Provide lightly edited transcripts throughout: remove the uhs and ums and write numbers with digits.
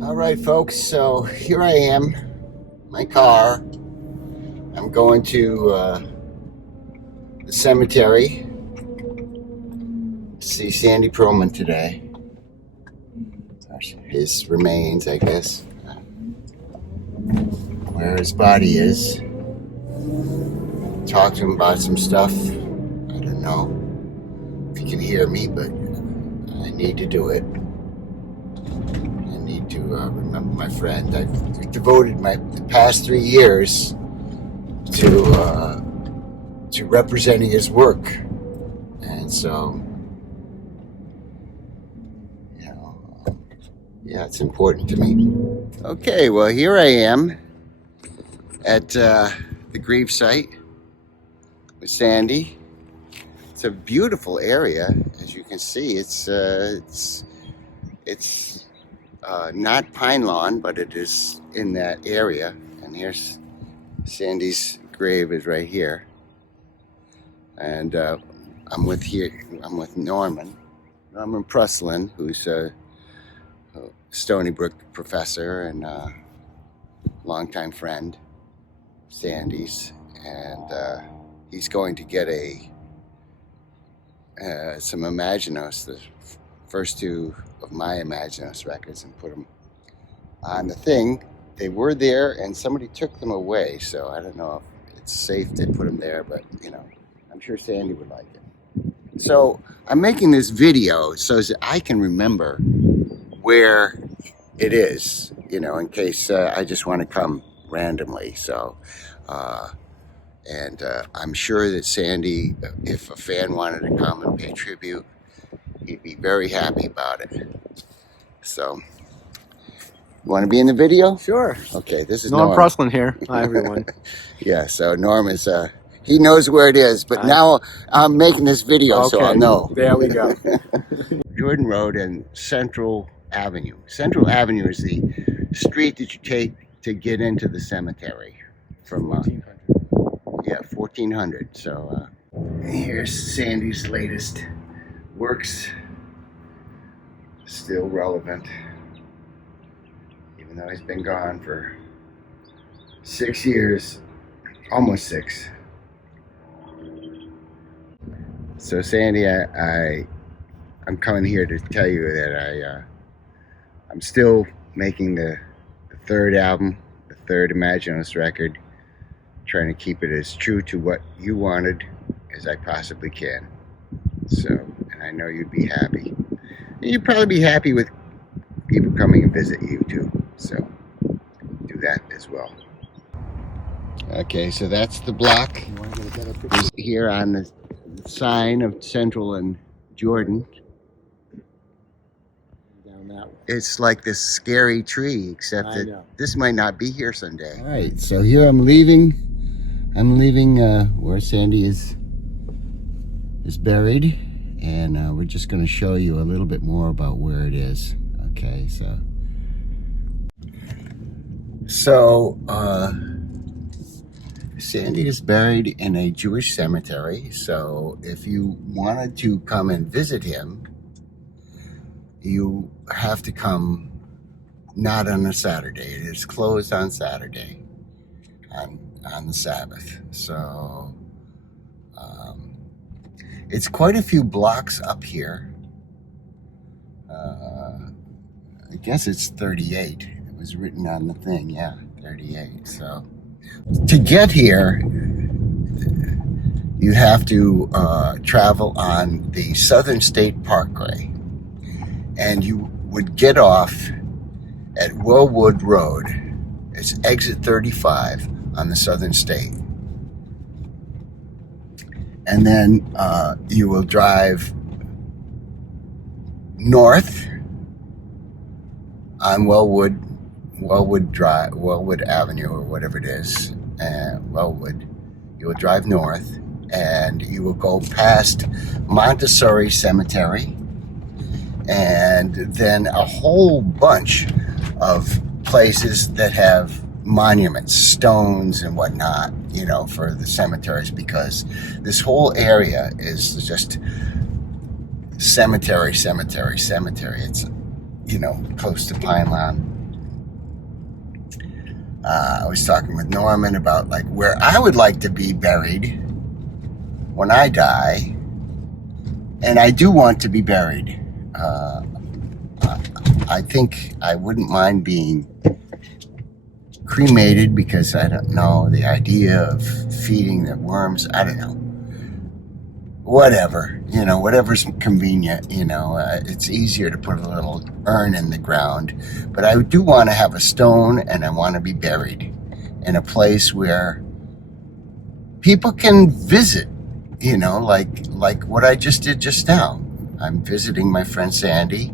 All right, folks, so here I am, my car. I'm going to the cemetery to see Sandy Pearlman today. His remains, I guess, where his body is. Talk to him about some stuff. I don't know if he can hear me, but I need to do it. I need to remember my friend. I've devoted the past 3 years to representing his work, and so yeah, it's important to me. Okay, well, here I am at the gravesite with Sandy. It's a beautiful area, as you can see. It's not pine lawn, but it is in that area. And here's Sandy's grave is right here. And I'm with Norman Prusslin, who's a Stony Brook professor and a longtime friend, Sandy's, and he's going to get some Imaginos, the first two of my Imaginos records, and put them on the thing. They were there, and somebody took them away, so I don't know if it's safe to put them there, but I'm sure Sandy would like it. So I'm making this video so that I can remember where it is, in case I just want to come randomly. So, I'm sure that Sandy, if a fan wanted to come and pay tribute, he'd be very happy about it. So, you want to be in the video? Sure. Okay, this is Norman Norm. Prusslin here. Hi, everyone. Yeah, so Norm is, he knows where it is, but now I'm making this video, so I'll know. There we go. Jordan Road and Central Avenue. Central Avenue is the street that you take to get into the cemetery from 1400. Yeah, 1400. So here's Sandy's latest works, still relevant, even though he's been gone for 6 years, almost 6. So Sandy, I'm coming here to tell you that I'm still making the third album, the third Imaginos record, trying to keep it as true to what you wanted as I possibly can. So, and I know you'd be happy. And you'd probably be happy with people coming and visit you too. So, do that as well. Okay, so that's the block. It's here on the sign of Central and Jordan. It's like this scary tree, except that this might not be here someday. All right, so here I'm leaving where Sandy is buried, and we're just going to show you a little bit more about where it is. Okay, so Sandy is buried in a Jewish cemetery, so if you wanted to come and visit him, you have to come not on a Saturday. It is closed on Saturday, on the Sabbath. So it's quite a few blocks up here. I guess it's 38. It was written on the thing, yeah, 38. So to get here, you have to travel on the Southern State Parkway. And you would get off at Wellwood Road. It's exit 35 on the Southern State. And then you will drive north on Wellwood Avenue, or whatever it is, Wellwood. You will drive north, and you will go past Montessori Cemetery, and then a whole bunch of places that have monuments, stones and whatnot, for the cemeteries, because this whole area is just cemetery. It's, close to Pine Lawn. I was talking with Norman about like where I would like to be buried when I die, and I do want to be buried. I think I wouldn't mind being cremated because I don't know, the idea of feeding the worms, I don't know. Whatever, whatever's convenient, it's easier to put a little urn in the ground. But I do want to have a stone, and I want to be buried in a place where people can visit, like what I just did just now. I'm visiting my friend Sandy,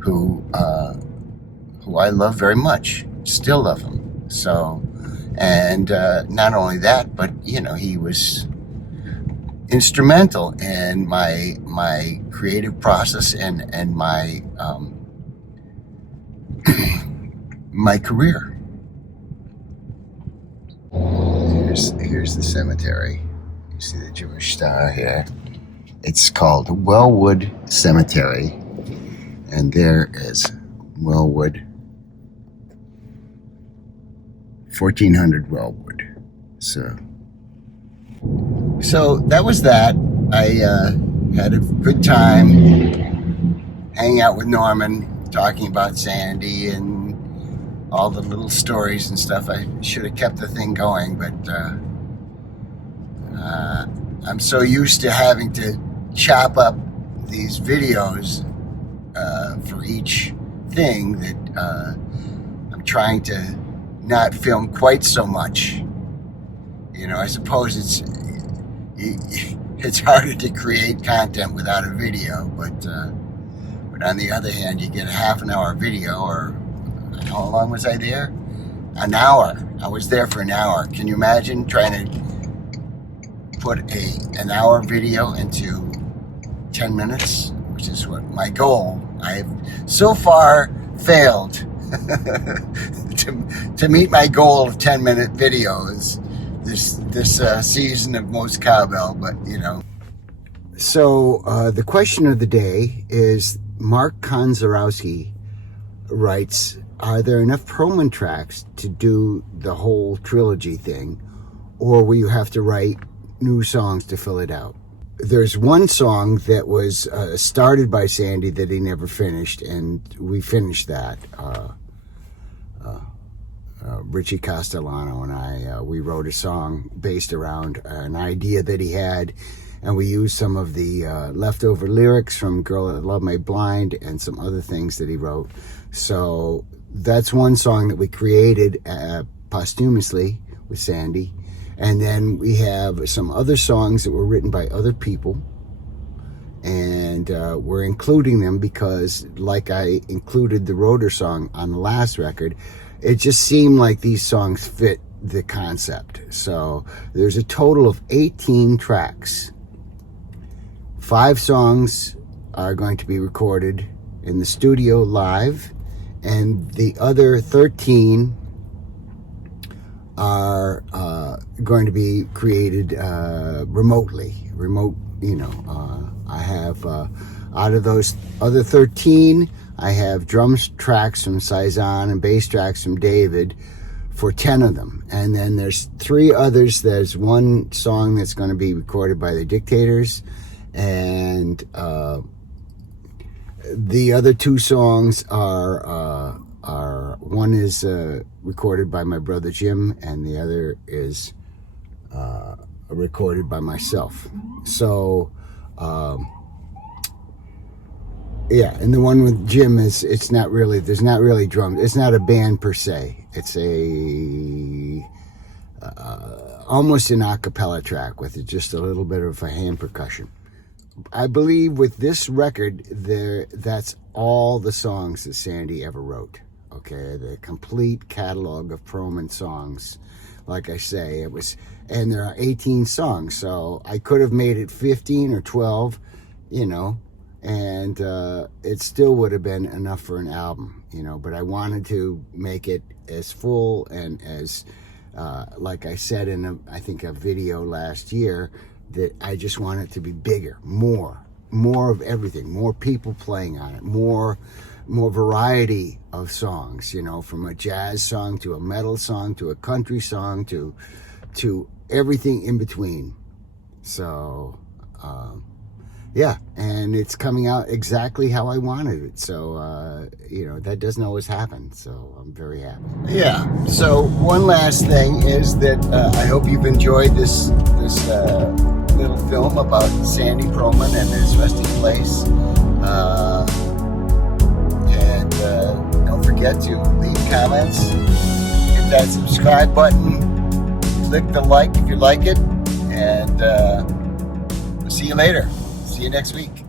who I love very much, still love him. So, and not only that, but he was instrumental in my creative process and my my career. Here's the cemetery. You see the Jewish star here. It's called Wellwood Cemetery, and there is Wellwood, 1400 Wellwood. So that was that. I had a good time hanging out with Norman, talking about Sandy and all the little stories and stuff. I should have kept the thing going, but I'm so used to having to chop up these videos for each thing that I'm trying to not film quite so much. I suppose it's harder to create content without a video, but on the other hand, you get a half an hour video, or how long was I there? An hour. I was there for an hour. Can you imagine trying to put an hour video into 10 minutes, which is what my goal. I've so far failed to meet my goal of 10-minute videos this season of Most Cowbell, but So the question of the day is, Mark Konzarowski writes, are there enough Pearlman tracks to do the whole trilogy thing, or will you have to write new songs to fill it out? There's one song that was started by Sandy that he never finished, and we finished that. Richie Castellano and I, we wrote a song based around an idea that he had, and we used some of the leftover lyrics from Girl That Loved Me Blind and some other things that he wrote. So that's one song that we created posthumously with Sandy. And then we have some other songs that were written by other people, and we're including them because, like I included the Rotor song on the last record, it just seemed like these songs fit the concept. So there's a total of 18 tracks. 5 songs are going to be recorded in the studio live, and the other 13 are going to be created remotely. I have, out of those other 13, I have drums tracks from Saison and bass tracks from David for 10 of them. And then there's 3 others. There's one song that's going to be recorded by the Dictators, and the other 2 songs are one is recorded by my brother Jim, and the other is recorded by myself. So yeah, and the one with Jim there's not really drums. It's not a band per se. It's a almost an a cappella track with just a little bit of a hand percussion. I believe with this record, that's all the songs that Sandy ever wrote. Okay, the complete catalog of Pearlman songs. Like I say, and there are 18 songs, so I could have made it 15 or 12, and it still would have been enough for an album, but I wanted to make it as full and as, like I said in I think a video last year, that I just want it to be bigger, more of everything, more people playing on it, more more variety of songs, you know, from a jazz song to a metal song to a country song to everything in between. So yeah, and it's coming out exactly how I wanted it. So you know, that doesn't always happen, so I'm very happy. Yeah, so one last thing is that I hope you've enjoyed this little film about Sandy Pearlman and his resting place. And don't forget to leave comments, hit that subscribe button, click the like if you like it, and we'll see you later. See you next week.